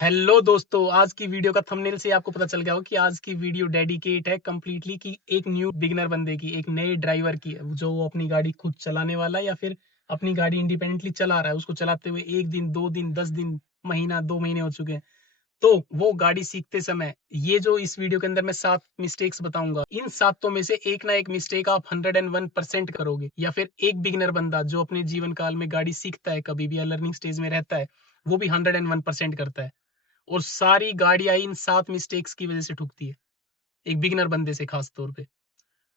Hello दोस्तों, आज की वीडियो का थंबनेल से आपको पता चल गया हो कि आज की वीडियो डेडिकेट है कंप्लीटली कि एक न्यू बिगिनर बंदे की, एक नए ड्राइवर की, जो वो अपनी गाड़ी खुद चलाने वाला या फिर अपनी गाड़ी इंडिपेंडेंटली चला रहा है। उसको चलाते हुए 1 दिन 2 दिन 10 दिन महीना 2 महीने हो चुके हैं। तो वो गाड़ी सीखते समय ये जो इस वीडियो के अंदर मैं 7 मिस्टेक्स बताऊंगा, इन 7 में से एक ना एक मिस्टेक आप 101% करोगे। या फिर एक बिगिनर बंदा जो अपने जीवन काल में गाड़ी सीखता है, कभी भी या लर्निंग स्टेज में रहता है, वो भी 101% करता है। और सारी गाड़ियां इन 7 मिस्टेक्स की वजह से ठुकती है, एक बिगिनर बंदे से खास तौर पे।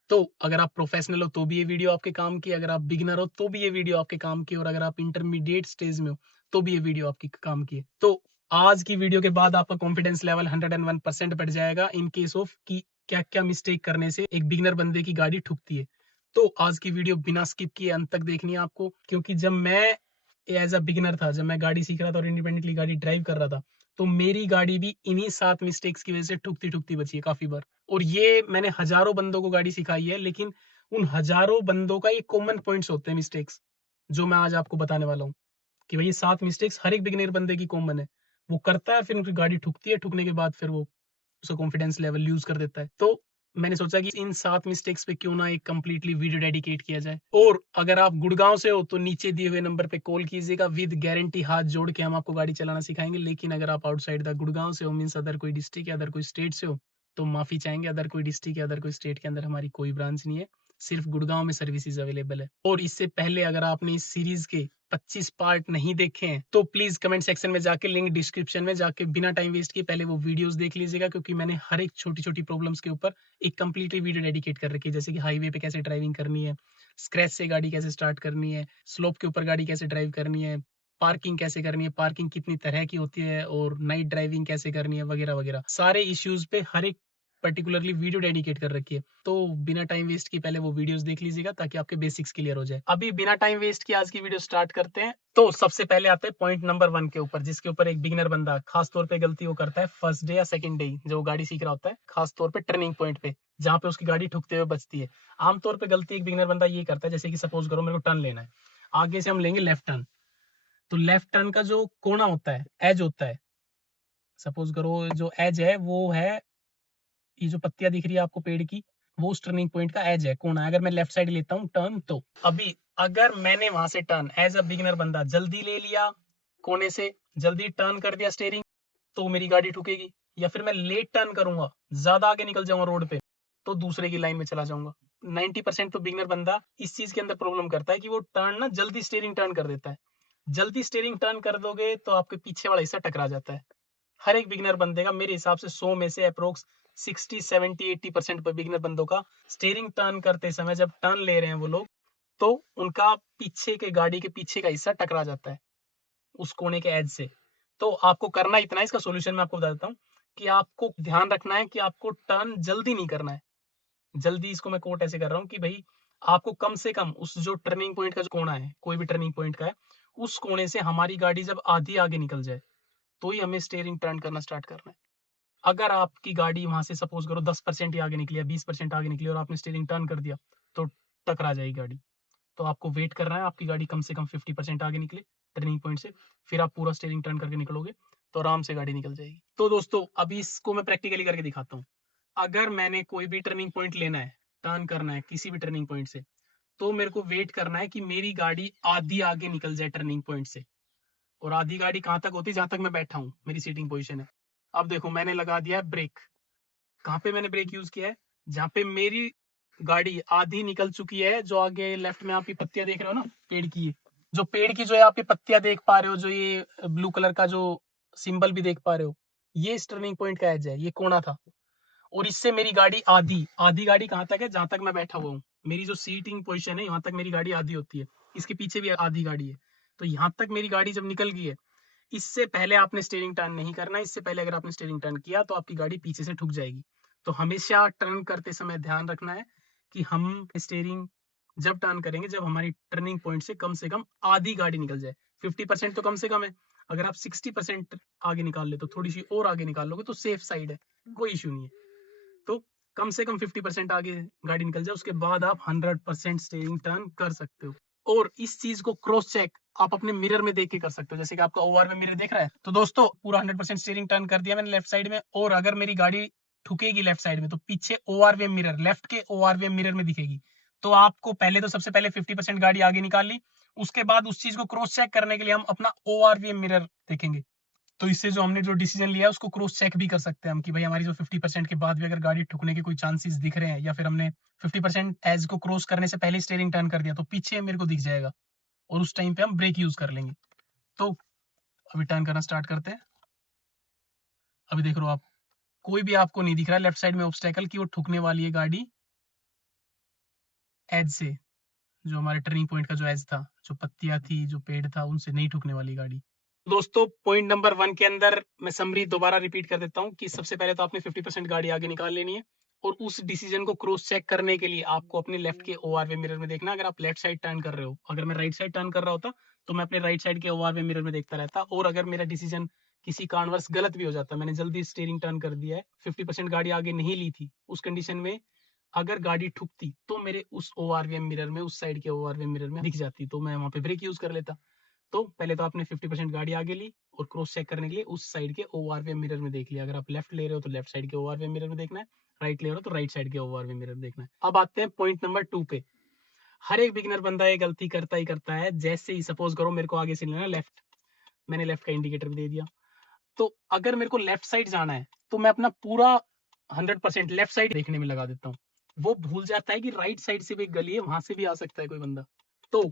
तो अगर आप प्रोफेशनल हो तो भी ये वीडियो आपके काम की, अगर आप बिगिनर हो तो भी ये वीडियो आपके काम की, और अगर आप इंटरमीडिएट स्टेज में हो तो भी ये वीडियो आपकी काम की है। तो आज की वीडियो के बाद आपका कॉन्फिडेंस लेवल 101% बढ़ जाएगा इन केस ऑफ कि क्या क्या मिस्टेक करने से एक बिगिनर बंदे की गाड़ी ठुकती है। तो आज की वीडियो बिना स्किप किए अंत तक देखनी है आपको, क्योंकि जब मैं एज अ बिगिनर था, जब मैं गाड़ी सीख रहा था और इंडिपेंडेंटली गाड़ी ड्राइव कर रहा था, तो मेरी गाड़ी भी इन्हीं 7 मिस्टेक्स की वजह से ठुकती ठुकती बची है काफी बार। और ये मैंने हजारों बंदों को गाड़ी सिखाई है, लेकिन उन हजारों बंदों का ये कॉमन पॉइंट्स होते हैं, मिस्टेक्स, जो मैं आज आपको बताने वाला हूँ। कि भाई ये 7 मिस्टेक्स हर एक बिगिनर बंदे की कॉमन है। वो करता है, फिर उनकी गाड़ी ठुकती है, ठुकने के बाद फिर वो उसका कॉन्फिडेंस लेवल लूज कर देता है। तो मैंने सोचा कि इन 7 मिस्टेक्स पे क्यों ना एक कंप्लीटली वीडियो डेडिकेट किया जाए। और अगर आप गुड़गांव से हो तो नीचे दिए हुए नंबर पे कॉल कीजिएगा, विद गारंटी हाथ जोड़ के हम आपको गाड़ी चलाना सिखाएंगे। लेकिन अगर आप आउटसाइड द गुड़गांव से हो, मीन्स अदर कोई डिस्ट्रिक्ट या अदर कोई स्टेट से हो, तो माफी चाहेंगे, अदर कोई डिस्ट्रिक्ट या अदर कोई स्टेट के अंदर हमारी कोई ब्रांच नहीं है, सिर्फ गुड़गांव में सर्विसेज अवेलेबल है। और इससे पहले अगर आपने इस सीरीज के 25 पार्ट नहीं देखे हैं तो प्लीज कमेंट सेक्शन में जाके, लिंक डिस्क्रिप्शन में जाके, बिना टाइम वेस्ट किए पहले वो वीडियोस देख लीजिएगा, क्योंकि मैंने हर एक छोटी छोटी प्रॉब्लम्स के ऊपर एक कंप्लीटली वीडियो डेडिकेट कर रखी है। जैसे कि हाईवे पे कैसे ड्राइविंग करनी है, स्क्रैच से गाड़ी कैसे स्टार्ट करनी है, स्लोप के ऊपर गाड़ी कैसे ड्राइव करनी है, पार्किंग कैसे करनी है, पार्किंग कितनी तरह की होती है, और नाइट ड्राइविंग कैसे करनी है, वगैरह वगैरह सारे इश्यूज पे हर एक पर्टिकुलरली वीडियो डेडिकेट कर रखी है। तो बिना टाइम वेस्ट की पहले वो वीडियोस देख लीजिएगा, ताकि आपके बेसिक्स क्लियर हो जाए। अभी बिना टाइम वेस्ट की आज की वीडियो स्टार्ट करते हैं। तो सबसे पहले आते हैं पॉइंट नंबर 1 के ऊपर, जिसके ऊपर एक बिगिनर बंदा खास तौर पे गलती वो करता है फर्स्ट डे या सेकंड डे, जो गाड़ी सीख रहा होता है, खास तौर पे टर्निंग पॉइंट पे, जहां पे उसकी गाड़ी ठुकते हुए बचती है। आमतौर पे गलती एक बिगिनर बंदा ये करता है, जैसे कि सपोज करो मेरे को टर्न लेना है, आगे से हम लेंगे लेफ्ट टर्न। तो लेफ्ट टर्न का जो कोना होता है, एज होता है, सपोज करो जो एज है वो है, ये जो पत्तियां दिख रही है आपको पेड़ की, वो उस टर्निंग पॉइंट का एज है, कोना है। अगर मैं लेफ्ट साइड लेता हूँ टर्न, तो अभी अगर मैंने वहां से टर्न एज अ बिगिनर बंदा जल्दी ले लिया, कोने से जल्दी टर्न कर दिया स्टेयरिंग, तो मेरी गाड़ी ठुकेगी। या फिर मैं लेट टर्न करूंगा, ज्यादा आगे निकल जाऊंगा रोड पे, तो दूसरे की लाइन में चला जाऊंगा। 90% तो बिगिनर बंदा इस चीज के अंदर प्रॉब्लम करता है कि वो टर्न ना जल्दी स्टेयरिंग टर्न कर देता है। जल्दी स्टेयरिंग टर्न कर दोगे तो आपके पीछे वाला हिस्सा टकरा जाता है। हर एक बिगिनर बंदे का मेरे हिसाब से 100 में से अप्रोक्स 60 70 80% पर बिगिनर बंदों का स्टेयरिंग टर्न करते समय, जब टर्न ले रहे हैं वो लोग, तो उनका पीछे के गाड़ी के पीछे का हिस्सा टकरा जाता है उस कोने के एज से। तो आपको करना इतना है, इसका सोल्यूशन मैं आपको बता देता हूँ, कि आपको ध्यान रखना है कि आपको टर्न जल्दी नहीं करना है। जल्दी, इसको मैं कोट ऐसे कर रहा हूँ कि भाई आपको कम से कम उस जो टर्निंग पॉइंट का जो कोना है, कोई भी टर्निंग पॉइंट का है, उस कोने से हमारी गाड़ी जब आधी आगे निकल जाए, तो ही हमें स्टेयरिंग टर्न करना स्टार्ट करना है। अगर आपकी गाड़ी वहां से सपोज करो 10% ही आगे निकली या 20% आगे निकली और आपने स्टीयरिंग टर्न कर दिया, तो टकरा जाएगी गाड़ी। तो आपको वेट करना है, आपकी गाड़ी कम से कम 50% आगे निकले टर्निंग पॉइंट से, फिर आप पूरा स्टीयरिंग टर्न करके निकलोगे, तो आराम से गाड़ी निकल जाएगी। तो दोस्तों अभी इसको मैं प्रैक्टिकली करके दिखाता हूँ। अगर मैंने कोई भी टर्निंग पॉइंट लेना है, टर्न करना है किसी भी टर्निंग पॉइंट से, तो मेरे को वेट करना है कि मेरी गाड़ी आधी आगे निकल जाए टर्निंग पॉइंट से। और आधी गाड़ी कहां तक होती है, जहां तक मैं बैठा हूं, मेरी सीटिंग पोजीशन है। अब देखो मैंने लगा दिया है ब्रेक। कहां पे मैंने ब्रेक यूज किया है, जहां पे मेरी गाड़ी आधी निकल चुकी है। जो आगे लेफ्ट में आप ये पत्तियां देख रहे हो ना पेड़ की, जो पेड़ की जो है आप ये पत्तियां देख पा रहे हो, जो ये ब्लू कलर का जो सिंबल भी देख पा रहे हो, ये इस टर्निंग पॉइंट का एज है, ये कोना था। और इससे मेरी गाड़ी आधी आधी गाड़ी कहां तक है, जहां तक मैं बैठा हुआ हूँ, मेरी जो सीटिंग पोजीशन है, यहाँ तक मेरी गाड़ी आधी होती है। इसके पीछे भी आधी गाड़ी है, तो यहाँ तक मेरी गाड़ी जब निकल गई है, इससे पहले आपने स्टीयरिंग टर्न नहीं करना है। इससे पहले अगर आपने स्टीयरिंग टर्न किया तो आपकी गाड़ी पीछे से ठुक जाएगी। तो हमेशा टर्न करते समय ध्यान रखना है कि हम स्टीयरिंग जब टर्न करेंगे जब हमारी टर्निंग पॉइंट से कम आधी गाड़ी निकल जाए। 50% तो कम से कम है। अगर आप 60% आगे निकाल ले, तो थोड़ी सी और आगे निकाल लोगे तो सेफ साइड है, कोई इश्यू नहीं है। तो कम से कम 50% आगे गाड़ी निकल जाए, उसके बाद आप 100% स्टीयरिंग टर्न कर सकते हो। और इस चीज को क्रॉस चेक आप अपने मिरर में देख के कर सकते हो। जैसे कि आपका ओआर में मिरर देख रहा है, तो दोस्तों पूरा 100% स्टीयरिंग टर्न कर दिया मैंने लेफ्ट साइड में, और अगर मेरी गाड़ी ठुकेगी लेफ्ट साइड में तो पीछे ओआरवीएम मिरर, लेफ्ट के ओआरवीएम मिरर में दिखेगी। तो आपको पहले तो सबसे पहले 50% गाड़ी आगे निकाल ली, उसके बाद उस चीज को क्रॉस चेक करने के लिए हम अपना ओआरवीएम मिरर देखेंगे। तो इससे जो हमने जो डिसीजन लिया है उसको क्रॉस चेक भी कर सकते हैं हम कि भाई हमारी जो 50% के बाद भी अगर गाड़ी ठुकने के कोई चांसेस दिख रहे हैं, या फिर हमने 50% एज को क्रॉस करने से पहले स्टीयरिंग टर्न कर दिया तो पीछे मेरे को दिख जाएगा, और उस टाइम पे हम ब्रेक यूज कर लेंगे। तो अभी टर्न करना स्टार्ट करते हैं। अभी देख रहे हो आप, कोई भी आपको नहीं दिख रहा है लेफ्ट साइड में ऑब्स्टेकल की वो ठुकने वाली है गाड़ी एज से, जो हमारे टर्निंग पॉइंट का जो एज था, जो पत्तियां थी, जो पेड़ था, उनसे नहीं ठुकने वाली गाड़ी। दोस्तों पॉइंट नंबर 1 के अंदर मैं समरी दोबारा रिपीट कर देता हूँ कि सबसे पहले तो आपने 50% गाड़ी आगे निकाल लेनी है, और उस डिसीजन को क्रॉस चेक करने के लिए आपको अपने लेफ्ट के ओआरवे मिरर में देखना। अगर आप लेफ्ट साइड टर्न कर रहे हो, अगर मैं राइट साइड टर्न कर रहा होता तो मैं अपने राइट साइड के ओआरवे मिरर में देखता रहता, और अगर मेरा डिसीजन किसी कारणवश गलत भी हो जाता, मैंने जल्दी स्टीयरिंग टर्न कर दिया है, 50% गाड़ी आगे नहीं ली थी, उस कंडीशन में अगर गाड़ी ठुकती तो मेरे उस ओआरवीएम मिरर में, उस साइड के ओआरवीएम मिरर में दिख जाती, तो मैं वहां पे ब्रेक यूज कर लेता। तो पहले तो आपने 50% गाड़ी आगे ली, और क्रॉस चेक करने के लिए उस साइड के ओआरवीएम मिरर में देख लिया। अगर आप लेफ्ट ले रहे हो तो लेफ्ट साइड के ओआरवीएम मिरर में देखना है, राइट ले रहे हो तो राइट साइड के ओआरवीएम मिरर में देखना है। अब आते हैं पॉइंट नंबर 2 पे। हर एक बिगिनर बंदा ये गलती करता ही करता है। जैसे ही सपोज करो मेरे को आगे से लेना लेफ्ट, मैंने लेफ्ट का इंडिकेटर दे दिया, तो अगर मेरे को लेफ्ट साइड जाना है तो मैं अपना पूरा 100% लेफ्ट साइड देखने में लगा देता हूँ। वो भूल जाता है कि राइट साइड से भी एक गली है, वहां से भी आ सकता है कोई बंदा। तो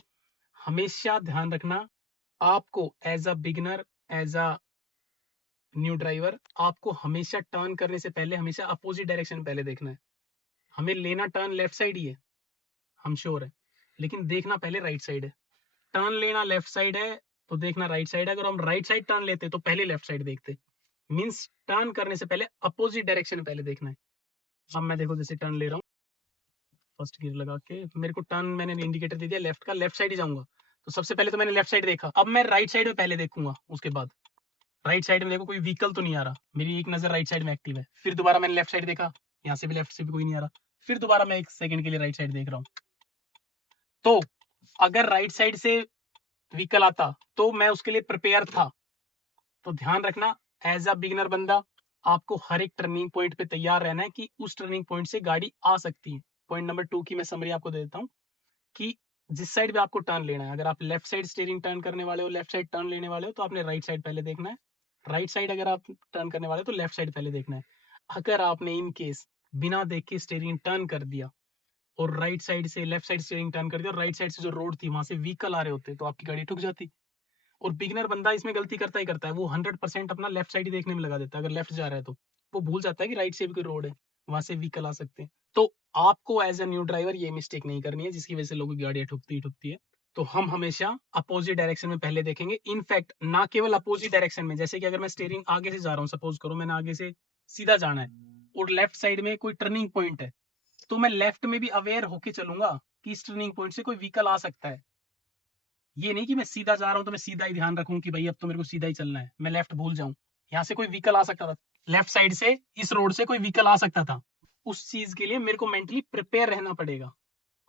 हमेशा ध्यान रखना, आपको as a beginner, as a new driver, आपको हमेशा टर्न करने से पहले हमेशा अपोजिट डायरेक्शन पहले देखना है। हमें लेना टर्न लेफ्ट साइड ही है, हम श्योर है, लेकिन देखना पहले राइट साइड है। टर्न लेना लेफ्ट साइड है तो देखना राइट साइड है। अगर हम राइट साइड टर्न लेते तो पहले लेफ्ट साइड देखते। मीन्स टर्न करने से पहले अपोजिट डायरेक्शन पहले देखना है। अब मैं देखो जैसे टर्न ले रहा हूँ, फर्स्ट गियर लगा के मेरे को टर्न, मैंने इंडिकेटर दे दिया लेफ्ट का, लेफ्ट साइड ही जाऊंगा। तो सबसे पहले तो मैंने लेफ्ट साइड देखा, अब मैं राइट साइड में पहले देखूंगा। उसके बाद राइट साइड में देखो कोई व्हीकल तो नहीं आ रहा, मेरी एक नजर राइट साइड में एक्टिव है। फिर दोबारा मैंने लेफ्ट साइड देखा, यहाँ से भी लेफ्ट से भी कोई नहीं आ रहा। फिर दोबारा मैं 1 सेकंड के लिए राइट साइड देख रहा हूँ। तो अगर राइट साइड से व्हीकल आता तो मैं उसके लिए प्रिपेयर था। तो ध्यान रखना, एज अ बिगिनर बंदा आपको हर एक टर्निंग पॉइंट पे तैयार रहना है कि उस टर्निंग पॉइंट से गाड़ी आ सकती है। पॉइंट नंबर 2 की मैं समरी आपको दे देता हूँ कि जिस साइड भी आपको टर्न लेना है, अगर आप लेफ्ट साइड स्टीयरिंग टर्न करने वाले हो, लेफ्ट साइड टर्न लेने वाले हो, तो आपने राइट साइड पहले देखना है। राइट साइड अगर आप टर्न करने वाले हो तो लेफ्ट साइड पहले देखना है। अगर आपने इन केस बिना देख के स्टीयरिंग टर्न कर दिया और राइट साइड से लेफ्ट साइड स्टीयरिंग टर्न कर दिया, और राइट साइड से जो रोड थी वहां से व्हीकल आ रहे होते, तो आपकी गाड़ी ठुक जाती। और बिगिनर बंदा इसमें गलती करता ही करता है, वो 100% अपना लेफ्ट साइड ही देखने में लगा देता है। अगर लेफ्ट जा रहा है तो वो भूल जाता है कि राइट से भी कोई रोड है, वहां से व्हीकल आ सकते हैं। तो आपको एज अ न्यू ड्राइवर ये मिस्टेक नहीं करनी है, जिसकी वजह से लोगों की गाड़ियां ठुकती ही ठुकती है। तो हम हमेशा अपोजिट डायरेक्शन में पहले देखेंगे। इनफैक्ट ना केवल अपोजिट डायरेक्शन में, जैसे कि अगर मैं स्टीयरिंग आगे से जा रहा हूँ, सपोज करो मैंने आगे से सीधा जाना है और लेफ्ट साइड में कोई टर्निंग पॉइंट है, तो मैं लेफ्ट में भी अवेयर होके चलूंगा कि इस टर्निंग पॉइंट से कोई व्हीकल आ सकता है। ये नहीं कि मैं सीधा जा रहा हूं तो मैं सीधा ही ध्यान रखूं कि भाई अब तो मेरे को सीधा ही चलना है, मैं लेफ्ट भूल जाऊं। यहाँ से कोई व्हीकल आ सकता था, लेफ्ट साइड से इस रोड से कोई व्हीकल आ सकता था। उस चीज के लिए मेरे को मेंटली प्रिपेयर रहना पड़ेगा,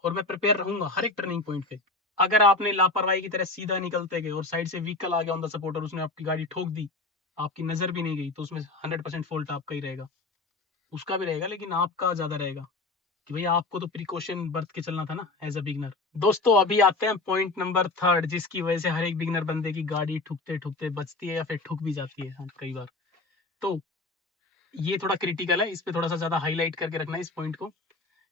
और मैं प्रिपेयर रहूंगा हर एक टर्निंग पॉइंट पे। अगर आपने लापरवाही की तरह सीधा निकलते गए और साइड से व्हीकल आ गया ऑन द सपोर्ट और उसने आपकी गाड़ी ठोक दी, आपकी नजर भी नहीं गई, तो उसमें 100% फॉल्ट आपका ही रहेगा। उसका भी रहेगा लेकिन आपका ज्यादा रहेगा कि भैया आपको तो प्रिकॉशन बरत के चलना था ना एज अ बिगनर। दोस्तों अभी आते हैं पॉइंट नंबर 3, जिसकी वजह से हर एक बिगनर बंदे की गाड़ी ठुकते ठुकते बचती है या फिर ठुक भी जाती है कई बार। तो ये थोड़ा क्रिटिकल है, इस पे थोड़ा सा ज्यादा हाईलाइट करके रखना है इस पॉइंट को।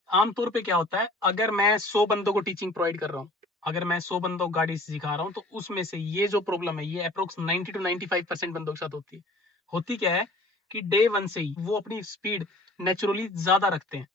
आमतौर पे क्या होता है, अगर मैं 100 बंदों को टीचिंग प्रोवाइड कर रहा हूँ, अगर मैं 100 बंदों को गाड़ी सिखा रहा हूँ, तो उसमें से ये जो प्रॉब्लम है ये अप्रोक्स 90 to 95% बंदों के साथ होती है। होती क्या है कि डे 1 से ही वो अपनी स्पीड नेचुरली ज्यादा रखते हैं।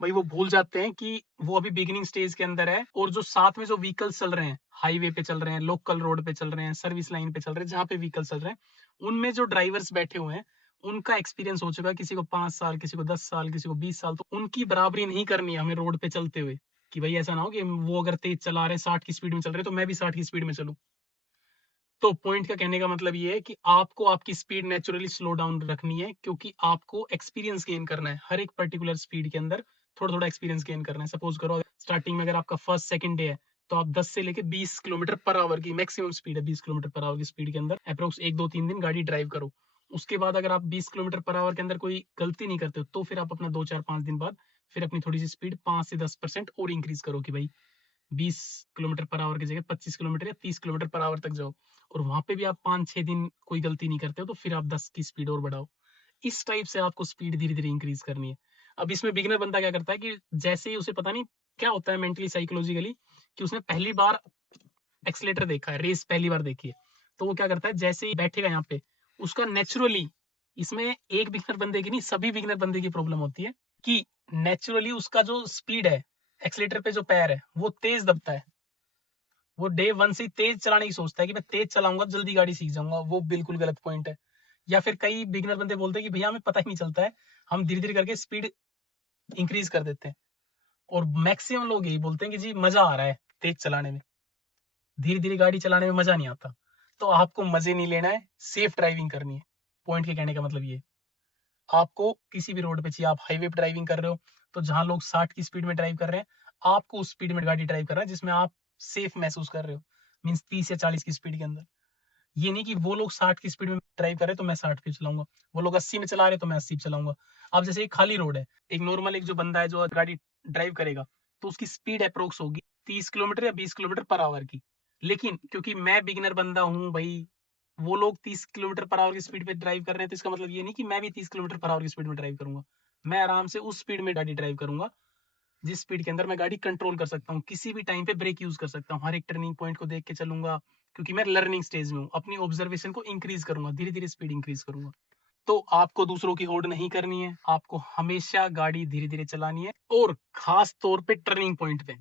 भाई वो भूल जाते हैं कि वो अभी बिगिनिंग स्टेज के अंदर है, और जो साथ में जो व्हीकल्स चल रहे हैं, हाईवे पे चल रहे हैं, लोकल रोड पे चल रहे हैं, सर्विस लाइन पे चल रहे हैं, जहाँ पे व्हीकल चल रहे हैं, उनमें जो ड्राइवर्स बैठे हुए हैं उनका एक्सपीरियंस हो चुका है। किसी को 5 साल, किसी को 10 साल, किसी को 20 साल। तो उनकी बराबरी नहीं करनी है हमें रोड पे चलते हुए, कि भाई ऐसा ना हो कि वो अगर तेज चला रहे हैं, 60 की स्पीड में चल रहे हैं, तो मैं भी 60 की स्पीड में चलूं। तो पॉइंट का कहने का मतलब ये है कि आपको आपकी स्पीड नेचुरली स्लो डाउन रखनी है, क्योंकि आपको एक्सपीरियंस गेन करना है हर एक पर्टिकुलर स्पीड के अंदर। थोड़ा थोड़ा एक्सपीरियंस गेन करना है। सपोज करो स्टार्टिंग में अगर आपका फर्स्ट सेकंड डे है, तो आप 10 से लेके 20 किलोमीटर पर आवर की मैक्सिमम स्पीड है, 20 किलोमीटर पर आवर की स्पीड के अंदर अप्रोक्स 1-2-3 दिन गाड़ी ड्राइव करो। उसके बाद अगर आप 20 किलोमीटर पर आवर के अंदर कोई गलती नहीं करते हो तो फिर आप अपना 2-4-5 दिन बाद फिर अपनी थोड़ी सी स्पीड 5 से 10% और इंक्रीज करो कि भाई 20 किलोमीटर पर आवर की जगह 25 किलोमीटर या 30 किलोमीटर पर आवर तक जाओ। और वहां पे भी आप 5-6 दिन कोई गलती नहीं करते हो तो फिर आप 10 की स्पीड और बढ़ाओ। इस टाइप से आपको स्पीड धीरे धीरे इंक्रीज करनी है। अब इसमें बिगिनर बंदा क्या करता है कि जैसे ही उसे पता नहीं क्या होता है मेंटली साइकोलॉजिकली कि उसने पहली बार एक्सलेटर देखा है, रेस पहली बार देखी है, तो वो क्या करता है जैसे ही बैठेगा यहाँ पे उसका नेचुरली, इसमें एक बिगिनर बंदे की नहीं सभी बिगिनर बंदे की प्रॉब्लम होती है कि नेचुरली उसका जो स्पीड है एक्सलेटर पे जो पैर है वो तेज दबता है। वो डे वन से ही तेज चलाने की सोचता है कि मैं तेज चलाऊंगा जल्दी गाड़ी सीख जाऊंगा, वो बिल्कुल गलत पॉइंट है। या फिर कई बिगिनर बंदे बोलते हैं कि भैया हमें पता ही नहीं चलता है, हम धीरे धीरे करके स्पीड इंक्रीज कर देते हैं। और मैक्सिमम लोग यही बोलते हैं कि जी मजा आ रहा है तेज चलाने में, धीरे धीरे गाड़ी चलाने में मजा नहीं आता। तो आपको मजे नहीं लेना है, सेफ ड्राइविंग करनी है। पॉइंट के कहने का मतलब ये, आपको किसी भी रोड पे चाहिए, आप हाईवे पे ड्राइविंग कर रहे हो तो जहां लोग 60 की स्पीड में ड्राइव कर रहे हैं आपको उस स्पीड में गाड़ी ड्राइव करना है जिसमें आप सेफ महसूस कर रहे हो, मीन्स 30 या 40 की स्पीड के अंदर। ये नहीं कि वो लोग 60 की स्पीड में ड्राइव कर रहे हैं तो मैं 60 पे चलाऊंगा, वो लोग 80 में चला रहे हैं तो मैं 80 पे चलाऊंगा। अब जैसे एक खाली रोड है, एक नॉर्मल एक जो बंदा है जो गाड़ी ड्राइव करेगा तो उसकी स्पीड अप्रोक्स होगी 30 किलोमीटर या 20 किलोमीटर पर आवर की। लेकिन क्योंकि मैं बिगिनर बंदा हूँ भाई, वो लोग 30 किलोमीटर पर आवर की स्पीड पे ड्राइव कर रहे हैं तो इसका मतलब ये नहीं कि मैं भी 30 किलोमीटर पर आवर की स्पीड में ड्राइव करूंगा। मैं आराम से उस स्पीड में गाड़ी ड्राइव करूंगा जिस स्पीड के अंदर मैं गाड़ी कंट्रोल कर सकता हूँ, किसी भी टाइम पे ब्रेक यूज कर सकता हूँ, हर एक टर्निंग पॉइंट को देख के चलूंगा। क्योंकि मैं लर्निंग स्टेज में हूँ, अपनी ऑब्जर्वेशन को इंक्रीज करूंगा, धीरे धीरे स्पीड इंक्रीज करूंगा। तो आपको दूसरों की होड़ नहीं करनी है, आपको हमेशा गाड़ी धीरे धीरे चलानी है। और खास तौर पे टर्निंग पॉइंट पे,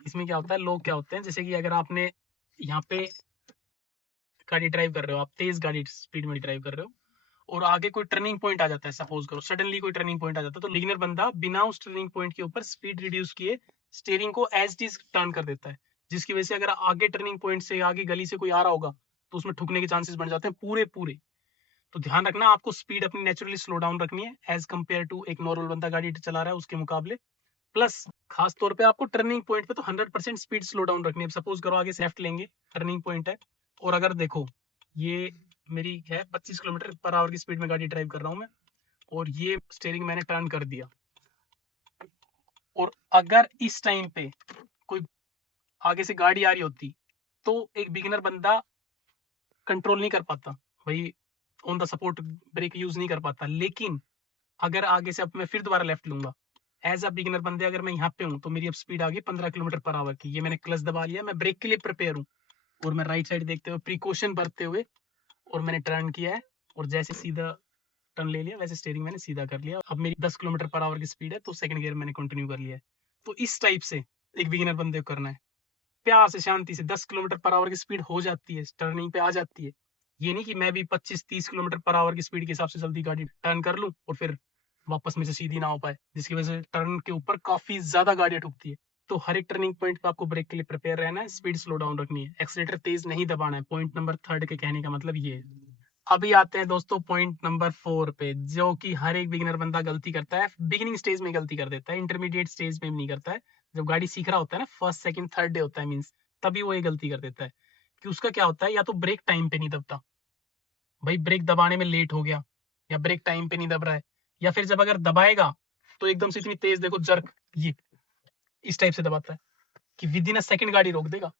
इसमें क्या होता है, लोग क्या होते हैं जैसे कि अगर आपने यहाँ पे गाड़ी ड्राइव कर रहे हो, आप तेज गाड़ी स्पीड में ड्राइव कर रहे हो और आगे कोई टर्निंग पॉइंट आ जाता है, सपोज करो सडनली कोई टर्निंग पॉइंट आ जाता है, तो बिगिनर बंदा बिना उस टर्निंग पॉइंट के ऊपर स्पीड रिड्यूस किए स्टीयरिंग को एज इट इज टर्न कर देता है, जिसकी वजह से अगर आगे टर्निंग पॉइंट से आगे गली से कोई आ रहा होगा तो उसमें ठुकने के चांसेस बन जाते हैं पूरे पूरे। तो ध्यान रखना, आपको स्पीड अपनी नेचुरली स्लो डाउन रखनी है एज कंपेयर टू एक नॉर्मल बंदा गाड़ी चला रहा है उसके मुकाबले। प्लस खास तौर पे आपको टर्निंग पॉइंट पे तो 100% स्पीड स्लो डाउन रखनी है। सपोज करो आगे से लेफ्ट लेंगे, टर्निंग पॉइंट है और अगर देखो ये मेरी है 25 किलोमीटर पर आवर की स्पीड में गाड़ी ड्राइव कर रहा हूं मैं और ये स्टीयरिंग मैंने टर्न कर दिया, और अगर इस टाइम पे कोई आगे से गाड़ी आ रही होती तो एक बिगिनर बंदा कंट्रोल नहीं कर पाता भाई, on the support brake use नहीं कर पाता। लेकिन अगर आगे से अब मैं फिर दोबारा लेफ्ट लूंगा एज अ बिगिनर बंदे, अगर मैं यहाँ पे हूँ तो मेरी अब स्पीड आ गई 15 किलोमीटर पर आवर की, ये मैंने क्लच दबा लिया, मैं ब्रेक के लिए प्रिपेयर हूँ और मैं राइट साइड देखते हुए प्रिकॉशन बरतते हुए और मैंने टर्न किया है और जैसे सीधा टर्न ले लिया वैसे स्टीयरिंग मैंने सीधा कर लिया। अब मेरी 10 किलोमीटर पर आवर की स्पीड है तो सेकंड गियर मैंने कंटिन्यू कर लिया है। तो इस टाइप से एक बिगिनर बंदे को करना है, प्यार से शांति से 10 किलोमीटर पर आवर की स्पीड हो जाती है, टर्निंग पे आ जाती है। ये नहीं कि मैं भी 25-30 किलोमीटर पर आवर की स्पीड के हिसाब से जल्दी गाड़ी टर्न कर लूं और फिर वापस में से सीधी ना हो पाए, जिसकी वजह से टर्न के ऊपर काफी ज्यादा गाड़ियां ठुकती है। तो हर एक टर्निंग पॉइंट पे आपको ब्रेक के लिए प्रिपेयर रहना है, स्पीड स्लो डाउन रखनी है, एक्सीलेटर तेज नहीं दबाना है। पॉइंट नंबर 3 के कहने का मतलब ये है। अभी आते हैं दोस्तों पॉइंट नंबर 4 पे, जो कि हर एक बिगिनर बंदा गलती करता है, बिगिनिंग स्टेज में गलती कर देता है, इंटरमीडिएट स्टेज में नहीं करता है। जब गाड़ी सीख रहा होता है ना, फर्स्ट सेकंड थर्ड डे होता है मींस, तभी वो ये गलती कर देता है कि उसका क्या होता है, या तो ब्रेक टाइम पे नहीं दबता, भाई ब्रेक दबाने में लेट हो गया, या ब्रेक टाइम पे नहीं दब रहा है, या फिर जब अगर दबाएगा तो एकदम से इतनी तेज देखो जर्क, ये इस टाइप से दबाता है कि विद इन अ सेकंड गाड़ी रोक देगा।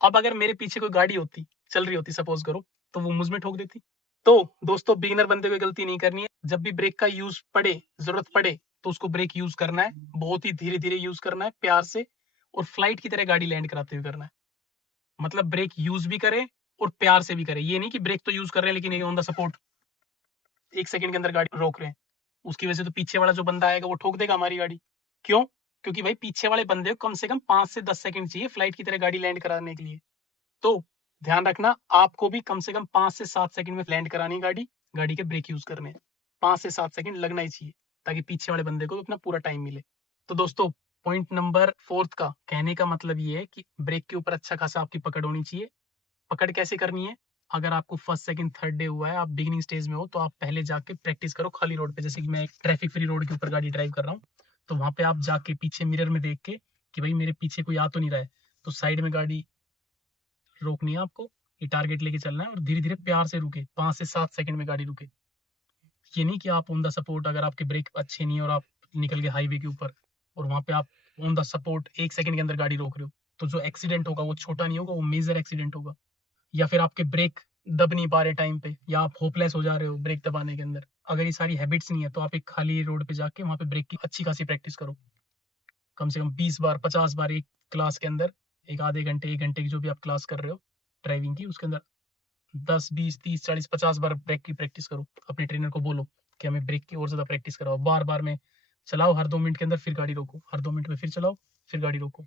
अब अगर मेरे पीछे कोई गाड़ी होती चल रही होती सपोज करो, तो वो मुझ में ठोक देती। तो दोस्तों बिगिनर बंदे को गलती नहीं करनी है, जब भी ब्रेक का यूज पड़े, जरूरत पड़े तो उसको ब्रेक यूज करना है, बहुत ही धीरे धीरे यूज करना है, प्यार से, और फ्लाइट की तरह गाड़ी लैंड कराते हुए करना है। मतलब ब्रेक यूज भी करे और प्यार से भी करे, ये नहीं कि ब्रेक तो यूज कर रहे हैं लेकिन ऑन द सपोर्ट 1 सेकंड के अंदर गाड़ी रोक रहे हैं, उसकी वजह से तो पीछे वाला जो बंदा आएगा वो ठोक देगा हमारी गाड़ी। क्यों? क्योंकि भाई पीछे वाले बंदे को कम से कम 5 से 10 सेकंड चाहिए फ्लाइट की तरह गाड़ी लैंड कराने के लिए। तो ध्यान रखना, आपको भी कम से कम 5 से 7 सेकंड में लैंड करानी गाड़ी, गाड़ी के ब्रेक यूज करने हैं, 5 से 7 सेकंड लगना ही चाहिए ताकि पीछे वाले बंदे को अपना पूरा टाइम मिले। तो दोस्तों पॉइंट नंबर 4 का कहने का मतलब ये है कि ब्रेक के ऊपर अच्छा खासा आपकी पकड़ होनी चाहिए। पकड़ कैसे करनी है, अगर आपको फर्स्ट सेकंड थर्ड डे हुआ है, आप बिगिनिंग स्टेज में हो, तो आप पहले जाके प्रैक्टिस करो खाली रोड पे। जैसे कि मैं एक ट्रैफिक फ्री रोड के ऊपर गाड़ी ड्राइव कर रहा हूँ, तो वहां पे आप जाके पीछे मिरर में देख के कि भाई मेरे पीछे कोई आ तो नहीं रहा है, तो साइड में गाड़ी रोकनी है आपको, ये टारगेट लेके चलना है और धीरे धीरे प्यार से रुके, 5 से 7 सेकंड में गाड़ी रुके। ये नहीं कि आप ऑन द सपोर्ट, अगर आपके ब्रेक अच्छे नहीं है और आप निकल गए हाईवे के ऊपर और वहां पे आप ऑन द सपोर्ट 1 सेकंड के अंदर गाड़ी रोक रहे हो, तो जो एक्सीडेंट होगा वो छोटा नहीं होगा, वो मेजर एक्सीडेंट होगा। या फिर आपके ब्रेक दब नहीं पा रहे टाइम पे, या आप होपलेस हो जा रहे हो ब्रेक दबाने के अंदर। अगर ये सारी हैबिट्स नहीं है तो आप एक खाली रोड पे जाके वहां पे ब्रेक की अच्छी खासी प्रैक्टिस करो, कम से कम 20 बार 50 बार एक क्लास के अंदर, एक आधे घंटे 1 घंटे की जो भी आप क्लास कर रहे हो ड्राइविंग की, उसके अंदर 10 20 30 40 50 बार ब्रेक की प्रैक्टिस करो। अपने ट्रेनर को बोलो कि हमें ब्रेक की और ज्यादा प्रैक्टिस कराओ, बार बार में चलाओ, हर 2 मिनट के अंदर फिर गाड़ी रोको, हर 2 मिनट में फिर चलाओ, फिर गाड़ी रोको,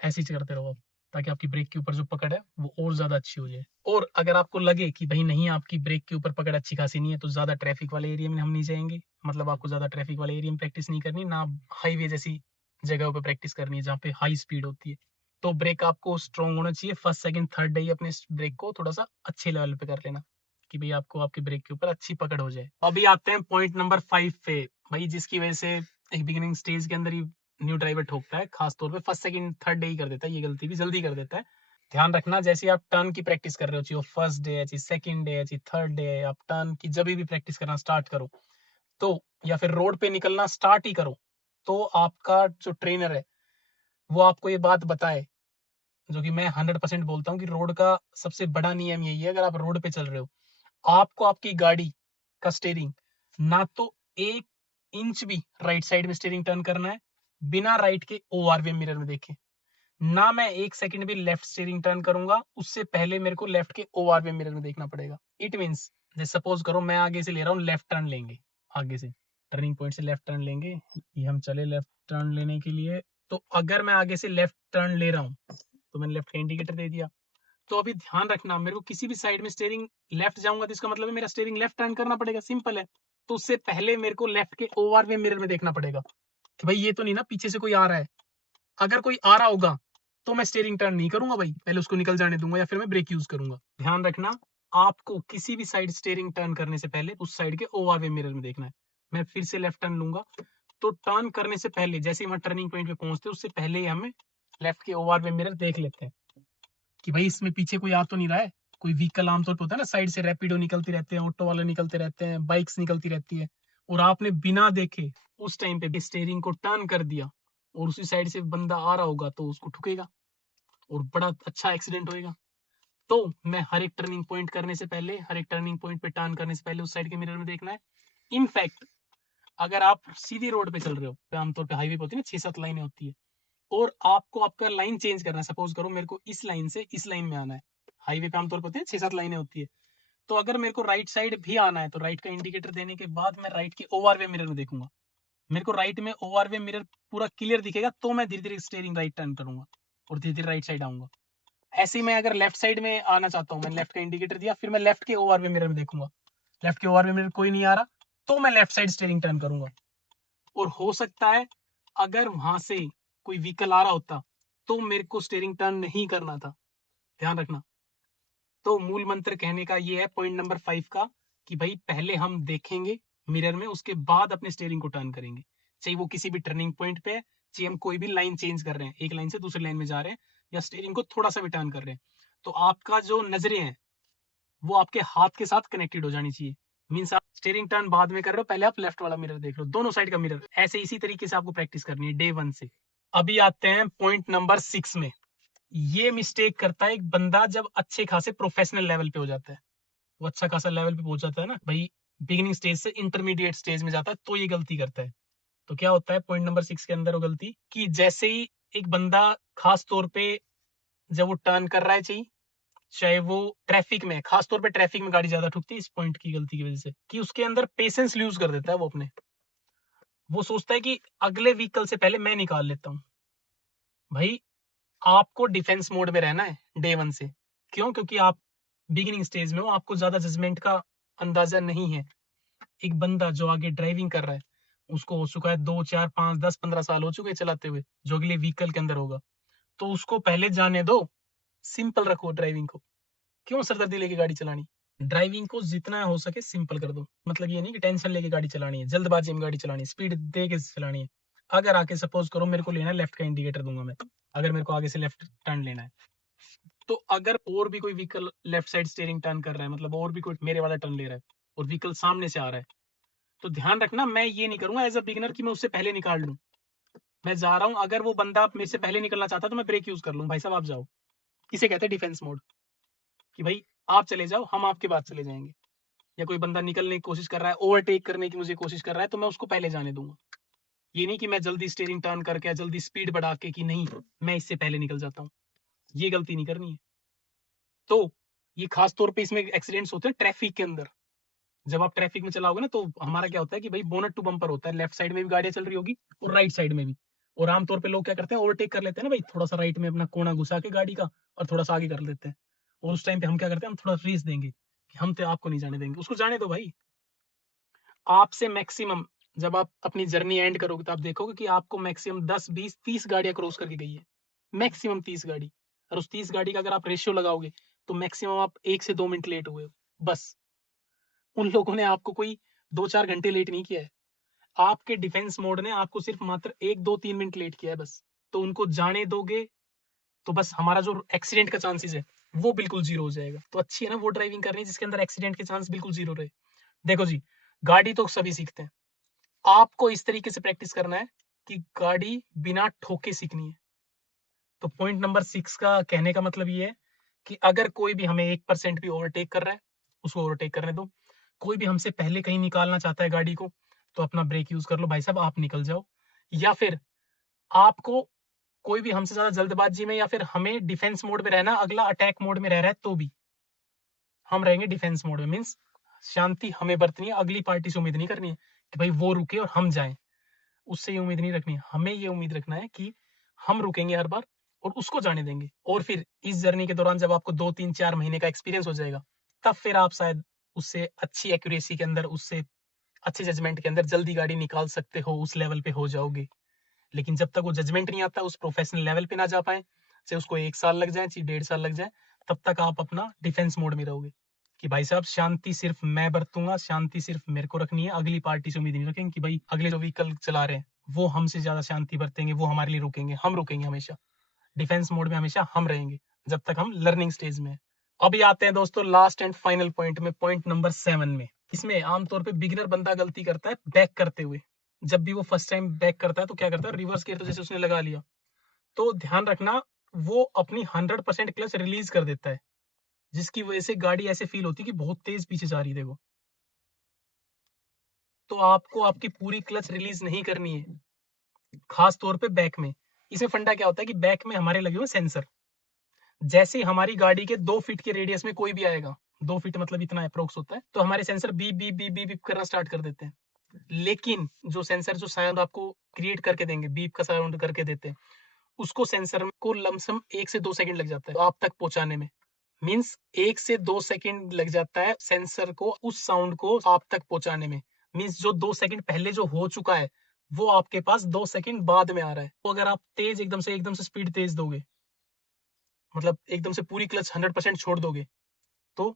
ऐसे ही करते रहो आप, ताकि आपकी ब्रेक के ऊपर जो पकड़ है वो और ज्यादा अच्छी हो जाए। और अगर आपको लगे कि भाई नहीं, आपकी ब्रेक के ऊपर पकड़ अच्छी खासी नहीं है, तो ज्यादा ट्रैफिक वाले एरिया में हम नहीं जाएंगे। मतलब आपको ज्यादा ट्रैफिक वाले एरिया में प्रैक्टिस नहीं करनी, ना हाईवे जैसी जगहों पे प्रैक्टिस करनी है जहाँ पे हाई स्पीड होती है। तो ब्रेक आपको स्ट्रॉन्ग होना चाहिए, फर्स्ट सेकंड थर्ड डे ही अपने ब्रेक को थोड़ा सा अच्छे लेवल पे कर लेना, कि भाई आपको आपके ब्रेक के ऊपर अच्छी पकड़ हो जाए। अभी आते हैं पॉइंट नंबर 5 पे, भाई जिसकी वजह से एक बिगिनिंग स्टेज के अंदर ही न्यू ड्राइवर ठोकता है, खासतौर पे फर्स्ट सेकंड थर्ड डे ही कर देता है, ये गलती भी जल्दी कर देता है। ध्यान रखना, जैसे आप टर्न की प्रैक्टिस कर रहे हो, चाहे वो फर्स्ट डे है, चाहे सेकंड डे है, चाहे थर्ड डे है, आप टर्न की जब भी प्रैक्टिस करना स्टार्ट करो तो, या फिर रोड पे निकलना स्टार्ट ही करो, तो आपका जो ट्रेनर है वो आपको ये बात बताए, जो कि मैं 100% बोलता हूँ कि रोड का सबसे बड़ा नियम यही है, अगर आप रोड पे चल रहे हो, आपको आपकी गाड़ी का स्टीयरिंग ना तो 1 इंच भी राइट साइड में स्टीयरिंग टर्न करना है बिना राइट के ओआरवी मिरर में देखे, ना मैं 1 सेकंड भी लेफ्ट स्टीयरिंग टर्न करूंगा उससे पहले मेरे को लेफ्ट के ओआरवी मिरर में देखना पड़ेगा। इट मींस, जैसे सपोज करो मैं आगे से ले रहा हूँ, लेफ्ट टर्न लेंगे, आगे से टर्निंग पॉइंट से लेफ्ट टर्न लेंगे, ये हम चले लेफ्ट टर्न लेने के लिए, तो अगर मैं आगे से लेफ्ट टर्न ले रहा हूँ तो मैंने लेफ्ट का इंडिकेटर दे दिया, तो अभी ध्यान रखना, मेरे को किसी भी साइड में स्टीयरिंग लेफ्ट जाऊंगा तो इसका मतलब है मेरा स्टीयरिंग लेफ्ट टर्न करना पड़ेगा, सिंपल है। तो उससे पहले मेरे को लेफ्ट के ओआरवी मिरर में देखना पड़ेगा कि भाई ये तो नहीं ना पीछे से कोई आ रहा है, अगर कोई आ रहा होगा तो मैं स्टीयरिंग टर्न नहीं करूंगा भाई, पहले उसको निकल जाने दूंगा या फिर मैं ब्रेक यूज करूंगा। ध्यान रखना, आपको किसी भी साइड स्टीयरिंग टर्न करने से पहले उस साइड के ओआरवी मिरर में देखना है। मैं फिर से लेफ्ट टर्न लूंगा, तो टर्न करने से पहले जैसे ही वहां टर्निंग पॉइंट पे पहुंचते उससे पहले ही हमें लेफ्ट के ओआरवी मिरर देख लेते हैं कि भाई इसमें पीछे कोई आ तो नहीं रहा है। कोई व्हीकल आमतौर पर होता है ना, साइड से रैपिडो निकलती रहते हैं, ऑटो वाले निकलते रहते हैं, बाइक्स निकलती रहती है, और आपने बिना देखे उस टाइम पे स्टीयरिंग को टर्न कर दिया और उसी साइड से बंदा आ रहा होगा तो उसको ठुकेगा और बड़ा अच्छा एक्सीडेंट होएगा। तो मैं हर एक टर्निंग पॉइंट करने से पहले, हर एक टर्निंग पॉइंट पे टर्न करने से पहले उस साइड के मिरर में देखना है। इनफैक्ट अगर आप सीधी रोड पे चल रहे हो, आमतौर पे हाईवे पे होती है ना 6-7 लाइनें होती है, और आपको आपका लाइन चेंज करना है, सपोज करो मेरे को इस लाइन से इस लाइन में आना है, हाईवे पे आमतौर पर होते हैं 6-7 लाइनें होती है, तो अगर मेरे को राइट साइड भी आना है तो राइट का इंडिकेटर देने के बाद मैं राइट के ओवरवे मिरर में देखूंगा, मेरे को राइट में ओवरवे मिरर पूरा क्लियर दिखेगा तो मैं धीरे धीरे स्टीयरिंग राइट टर्न करूंगा और धीरे धीरे राइट साइड आऊंगा। ऐसे ही मैं अगर लेफ्ट साइड में आना चाहता हूँ, मैंने लेफ्ट का इंडिकेटर दिया, फिर मैं लेफ्ट के ओवरवे मिरर में देखूंगा, लेफ्ट के ओवरवे मिरर कोई नहीं आ रहा तो मैं लेफ्ट साइड स्टीयरिंग टर्न करूंगा। और हो सकता है अगर वहां से कोई व्हीकल आ रहा होता तो मेरे को स्टीयरिंग टर्न नहीं करना था। ध्यान रखना, तो मूल मंत्र कहने का ये है पॉइंट नंबर 5 का, कि भाई पहले हम देखेंगे मिरर में, उसके बाद अपने स्टीयरिंग को टर्न करेंगे, चाहे वो किसी भी टर्निंग पॉइंट पे है, चाहे हम कोई भी लाइन चेंज कर रहे हैं, एक लाइन से दूसरी लाइन में जा रहे हैं, या स्टीयरिंग को थोड़ा सा भी टर्न कर रहे हैं, तो आपका जो नजरें हैं वो आपके हाथ के साथ कनेक्टेड हो जानी चाहिए। मीन्स आप स्टीयरिंग टर्न बाद में कर रहे हो, पहले आप लेफ्ट वाला मिरर देख रहे हो, दोनों साइड का मिरर, ऐसे इसी तरीके से आपको प्रैक्टिस करनी है डे 1 से। अभी आते हैं पॉइंट नंबर 6 में। ये मिस्टेक करता है एक बंदा जब अच्छे खासे प्रोफेशनल लेवल पे हो जाता है, वो अच्छा खासा लेवल पे पहुंच जाता है ना भाई, बिगिनिंग स्टेज से इंटरमीडिएट स्टेज में जाता है, तो ये गलती करता है। तो क्या होता है पॉइंट नंबर 6 के अंदर वो गलती, कि जैसे ही एक बंदा खास तौर पे जब वो टर्न कर रहा है, चाहिए चाहे वो ट्रैफिक में, खास तौर पे ट्रैफिक में गाड़ी ज्यादा ठुकती है इस पॉइंट की गलती की वजह से, कि उसके अंदर पेशेंस लूज कर देता है वो अपने, वो सोचता है कि अगले व्हीकल से पहले मैं निकाल लेता हूँ। भाई आपको डिफेंस मोड में रहना है डे 1 से। क्यों? क्योंकि आप बिगिनिंग स्टेज में हो, आपको ज्यादा जजमेंट का अंदाजा नहीं है। एक बंदा जो आगे ड्राइविंग कर रहा है उसको हो चुका है 2 4 5 10 15 साल हो चुके चलाते हुए, जो अगले व्हीकल के अंदर होगा, तो उसको पहले जाने दो, सिंपल रखो ड्राइविंग को। क्यों सरदर्दी लेके गाड़ी चलानी? ड्राइविंग को जितना हो सके सिंपल कर दो। मतलब ये नहीं कि टेंशन लेके गाड़ी चलानी है, जल्दबाजी में गाड़ी चलानी है, स्पीड दे के चलानी है। अगर आके सपोज करो मेरे को लेना है लेफ्ट का इंडिकेटर दूंगा मैं, अगर मेरे को आगे से लेफ्ट टर्न लेना है, तो अगर और भी कोई vehicle left side steering turn कर रहा है, मतलब और भी कोई मेरे वाला टर्न ले रहा है और व्हीकल सामने से आ रहा है, तो ध्यान रखना मैं ये नहीं करूंगा एज अ बिगिनर कि मैं उससे पहले निकाल लूं। मैं जा रहा हूं, अगर वो बंदा मेरे से पहले निकलना चाहता है तो मैं ब्रेक यूज कर लूं, भाई साहब आप जाओ। इसे कहते हैं डिफेंस मोड, कि भाई आप चले जाओ, हम आपके बाद चले जाएंगे। या कोई बंदा निकलने की कोशिश कर रहा है, ओवरटेक करने की मुझे कोशिश कर रहा है, तो मैं उसको पहले जाने दूंगा। ये नहीं कि मैं जल्दी स्टीयरिंग टर्न करके जल्दी स्पीड बढ़ा के कि नहीं मैं इससे पहले निकल जाता हूँ, ये गलती नहीं करनी है। तो ये खास तौर पे इसमें एक्सीडेंट्स होते हैं ट्रैफिक के अंदर। जब आप ट्रैफिक में चलाओगे ना, तो हमारा क्या होता है कि भाई बोनट टू बम्पर होता है, लेफ्ट साइड में भी गाड़ियां चल रही होगी और राइट साइड में भी, और आमतौर पे लोग क्या करते हैं, ओवरटेक कर लेते हैं ना भाई, थोड़ा सा राइट में अपना कोना घुसा के गाड़ी का और थोड़ा सा आगे कर लेते हैं। और उस टाइम पे हम क्या करते हैं, हम थोड़ा रेस देंगे कि हम तो आपको नहीं जाने देंगे, उसको जाने दो भाई। आपसे मैक्सिमम जब आप अपनी जर्नी एंड करोगे तो आप देखोगे कि आपको मैक्सिमम 10 20 30 गाड़ियां क्रॉस करके गई है, मैक्सिमम 30 गाड़ी। और उस 30 गाड़ी का अगर आप रेशियो लगाओगे तो मैक्सिमम आप 1 से 2 मिनट लेट हुए हो बस। उन लोगों ने आपको कोई 2 4 घंटे लेट नहीं किया है, आपके डिफेंस मोड ने आपको सिर्फ मात्र 1 2 3 मिनट लेट किया है बस। तो उनको जाने दोगे तो बस हमारा जो एक्सीडेंट का चांसेस है वो बिल्कुल जीरो हो जाएगा। तो अच्छी है ना वो ड्राइविंग करनी जिसके अंदर एक्सीडेंट के चांस बिल्कुल जीरो रहे। देखो जी, गाड़ी तो सभी सीखते हैं, आपको इस तरीके से प्रैक्टिस करना है कि गाड़ी बिना ठोके सीखनी है। तो पॉइंट नंबर 6 का कहने का मतलब ये है कि अगर कोई भी हमें 1% भी ओवरटेक कर रहा है, उसको ओवरटेक करने दो। कोई भी हमसे पहले कहीं निकालना चाहता है गाड़ी को, तो अपना ब्रेक यूज कर लो भाई साहब, आप निकल जाओ। या फिर आपको कोई भी हमसे ज्यादा जल्दबाजी में, या फिर हमें डिफेंस मोड में रहना, अगला अटैक मोड में रह रहा है तो भी हम रहेंगे डिफेंस मोड में। मीन्स शांति हमें बरतनी है, अगली पार्टी से उम्मीद नहीं करनी है कि भाई वो रुके और हम जाएं, उससे ये उम्मीद नहीं रखनी है। हमें ये उम्मीद रखना है कि हम रुकेंगे हर बार और उसको जाने देंगे। और फिर इस जर्नी के दौरान जब आपको 2 3 4 महीने का एक्सपीरियंस हो जाएगा, तब फिर आप शायद उससे अच्छी एक्यूरेसी के अंदर, उससे अच्छे जजमेंट के अंदर जल्दी गाड़ी निकाल सकते हो, उस लेवल पे हो जाओगे। लेकिन जब तक वो जजमेंट नहीं आता, उस प्रोफेशनल लेवल पे ना जा पाए, चाहे उसको 1 साल लग जाए चाहे 1.5 साल लग जाए, तब तक आप अपना डिफेंस मोड में रहोगे कि भाई साहब शांति सिर्फ मैं बरतूंगा, शांति सिर्फ मेरे को रखनी है, अगली पार्टी से उम्मीद नहीं रखेंगे कि भाई अगले जो व्हीकल चला रहे हैं वो हमसे ज्यादा शांति बरतेंगे, वो हमारे लिए रुकेंगे। हम रुकेंगे हमेशा, डिफेंस मोड में हमेशा हम रहेंगे जब तक हम लर्निंग स्टेज में है। अभी आते हैं दोस्तों लास्ट एंड फाइनल पॉइंट में, पॉइंट नंबर 7 में। इसमें आमतौर पे बिगिनर बंदा गलती करता है बैक करते हुए। जब भी वो फर्स्ट टाइम बैक करता है तो क्या करता है, रिवर्स गियर तो जैसे उसने लगा लिया, तो ध्यान रखना वो अपनी 100% क्लच रिलीज कर देता है, जिसकी वजह से गाड़ी ऐसे फील होती है कि बहुत तेज पीछे जा रही है। देखो, तो आपको आपकी पूरी क्लच रिलीज नहीं करनी है, खास तौर पे बैक में। इसमें फंडा क्या होता है कि बैक में हमारे लगे हुए सेंसर, जैसे ही हमारी गाड़ी के 2 फीट के रेडियस में कोई भी आएगा, 2 फीट मतलब इतना अप्रोक्स होता है, तो हमारे sensor beep beep beep beep beep करना स्टार्ट कर देते हैं। लेकिन जो सेंसर जो साउंड आपको क्रिएट करके देंगे, बीप का साउंड करके देते हैं, उसको सेंसर को लमसम 1 से 2 सेकंड लग जाता है आप तक पहुंचाने में। मीन्स 1 से 2 सेकंड लग जाता है सेंसर को उस साउंड को आप तक पहुंचाने में। मीन्स जो 2 सेकंड पहले जो हो चुका है वो आपके पास 2 सेकंड बाद में आ रहा है। तो अगर आप तेज एकदम से स्पीड तेज दोगे, मतलब एकदम से पूरी क्लच 100% छोड़ दोगे, तो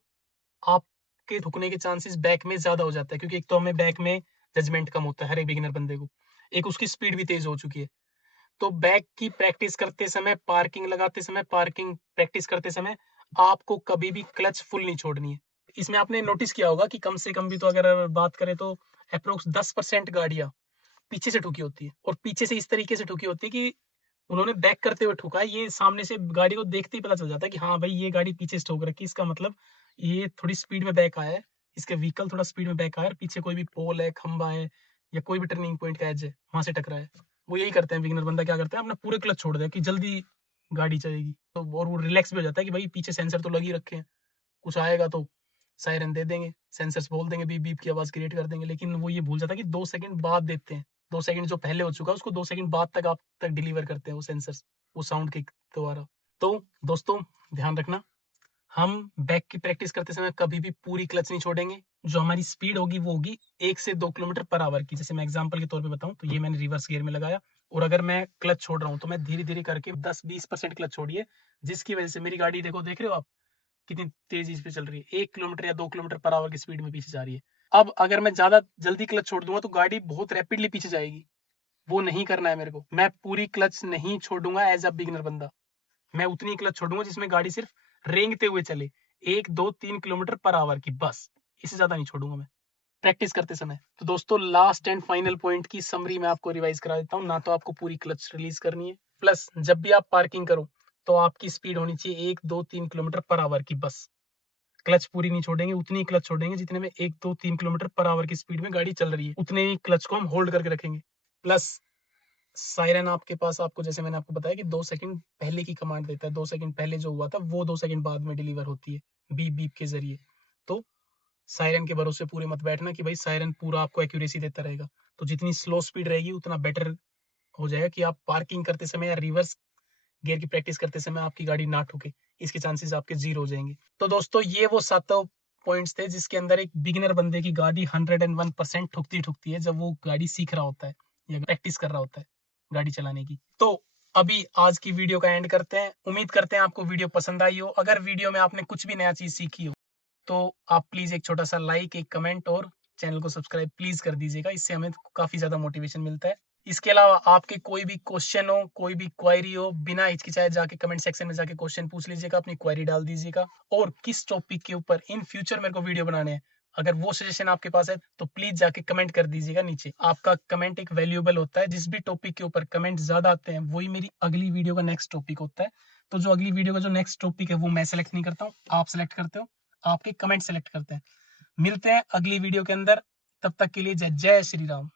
आपके ठुकने के चांसेस बैक में ज्यादा हो जाता है, क्योंकि एक तो हमें बैक में जजमेंट कम होता है हर एक बिगिनर बंदे को, एक उसकी स्पीड भी तेज हो चुकी है। तो बैक की प्रैक्टिस करते समय, पार्किंग लगाते समय, पार्किंग प्रैक्टिस करते समय आपको कभी भी क्लच फुल नहीं छोड़नी है। इसमें आपने नोटिस किया होगा कि कम से कम भी तो अगर बात करें तो अप्रोक्स 10% गाड़ियां पीछे से ठुकी होती है, और पीछे से इस तरीके से ठुकी होती है कि उन्होंने बैक करते हुए ठोका है। ये सामने से गाड़ी को देखते ही पता चल जाता है कि हाँ भाई ये गाड़ी पीछे से ठोक रखी है, इसका मतलब ये थोड़ी स्पीड में बैक आया है, इसके व्हीकल थोड़ा स्पीड में बैक आया है, पीछे कोई भी पोल है, खंबा है, या कोई भी टर्निंग पॉइंट का एज है वहां से टकरा है। वो यही करते हैं बिगिनर बंदा, क्या करता है अपना पूरे क्लच छोड़ दे कि जल्दी गाड़ी चलेगी, तो और वो रिलैक्स भी हो जाता है कि भाई पीछे सेंसर तो लग ही रखे हैं, कुछ आएगा तो सायरन दे देंगे, सेंसर्स बोल देंगे, बीप बीप की आवाज क्रिएट कर देंगे। लेकिन वो ये भूल जाता है कि 2 सेकंड बाद देते हैं, 2 सेकंड जो पहले हो चुका है उसको 2 सेकंड बाद तक आप तक डिलीवर करते हैं वो सेंसर्स, वो साउंड के द्वारा। तो दोस्तों ध्यान रखना, हम बैक की प्रैक्टिस करते समय कभी भी पूरी क्लच नहीं छोड़ेंगे। जो हमारी स्पीड होगी वो होगी 1 से 2 किलोमीटर पर आवर की। जैसे मैं एग्जांपल के तौर पे बताऊं तो ये मैंने रिवर्स गियर में लगाया, और अगर मैं क्लच छोड़ रहा हूँ तो मैं धीरे धीरे करके 10 20% क्लच छोड़िए, जिसकी वजह से मेरी गाड़ी देखो, देख रहे हो आप कितनी तेजी पे चल रही है, 1 किलोमीटर या 2 किलोमीटर पर आवर की स्पीड में पीछे जा रही है। अब अगर मैं ज्यादा जल्दी क्लच छोड़ दूंगा तो गाड़ी बहुत रैपिडली पीछे जाएगी, वो नहीं करना है मेरे को। मैं पूरी क्लच नहीं छोड़ूंगा एज अ बिगिनर बंदा। मैं उतनी क्लच छोड़ूंगा जिसमें गाड़ी सिर्फ रेंगते हुए चले, 1 2 3 किलोमीटर पर आवर की, बस। इससे ज्यादा नहीं छोड़ूंगा मैं प्रैक्टिस करते समय। तो दोस्तों, लास्ट एंड फाइनल पॉइंट की समरी मैं आपको रिवाइज करा देता हूँ। ना तो आपको पूरी क्लच रिलीज करनी है, प्लस जब भी आप पार्किंग करो तो आपकी स्पीड होनी चाहिए 1 2 3 किलोमीटर पर आवर की, बस। क्लच पूरी नहीं छोड़ेंगे, उतनी क्लच छोड़ेंगे जितने में 1 2 3 किलोमीटर पर आवर की स्पीड में गाड़ी चल रही है, उतने ही क्लच को हम होल्ड करके रखेंगे। प्लस सायरन आपके पास, आपको जैसे मैंने आपको बताया कि 2 सेकंड पहले की कमांड देता है, 2 सेकंड पहले जो हुआ था वो 2 सेकंड बाद में डिलीवर होती है बीप बीप के जरिए। तो सायरन के भरोसे पूरे मत बैठना कि भाई सायरन पूरा आपको एक्यूरेसी देता रहेगा। तो जितनी स्लो स्पीड रहेगी उतना बेटर हो जाएगा कि आप पार्किंग करते समय या रिवर्स गियर की प्रैक्टिस करते समय आपकी गाड़ी ना ठुके, इसके चांसेस आपके 0 हो जाएंगे। तो दोस्तों, ये वो 7 पॉइंट्स थे जिसके अंदर एक बिगिनर बंदे की गाड़ी 101% ठुकती ठुकती है जब वो गाड़ी सीख रहा होता है या प्रैक्टिस कर रहा होता है गाड़ी चलाने की। तो अभी आज की वीडियो का एंड करते हैं। उम्मीद करते हैं आपको वीडियो पसंद आई हो। अगर वीडियो में आपने कुछ भी नया चीज सीखी हो तो आप प्लीज एक छोटा सा लाइक, एक कमेंट और चैनल को सब्सक्राइब प्लीज कर दीजिएगा। इससे हमें काफी ज्यादा मोटिवेशन मिलता है। इसके अलावा आपके कोई भी क्वेश्चन हो, कोई भी क्वेरी हो, बिना हिचकिचाए जाके कमेंट सेक्शन में जाके क्वेश्चन पूछ लीजिएगा, अपनी क्वेरी डाल दीजिएगा। और किस टॉपिक के ऊपर इन फ्यूचर मेरे को वीडियो बनाने हैं, अगर वो सजेशन आपके पास है तो प्लीज जाके कमेंट कर दीजिएगा नीचे। आपका कमेंट एक वैल्यूएबल होता है। जिस भी टॉपिक के ऊपर कमेंट ज्यादा आते हैं वही मेरी अगली वीडियो का नेक्स्ट टॉपिक होता है। तो जो अगली वीडियो का जो नेक्स्ट टॉपिक है वो मैं सेलेक्ट नहीं करता हूँ, आप सेलेक्ट करते हो, आपके कमेंट सेलेक्ट करते हैं। मिलते हैं अगली वीडियो के अंदर, तब तक के लिए जय जय श्री राम।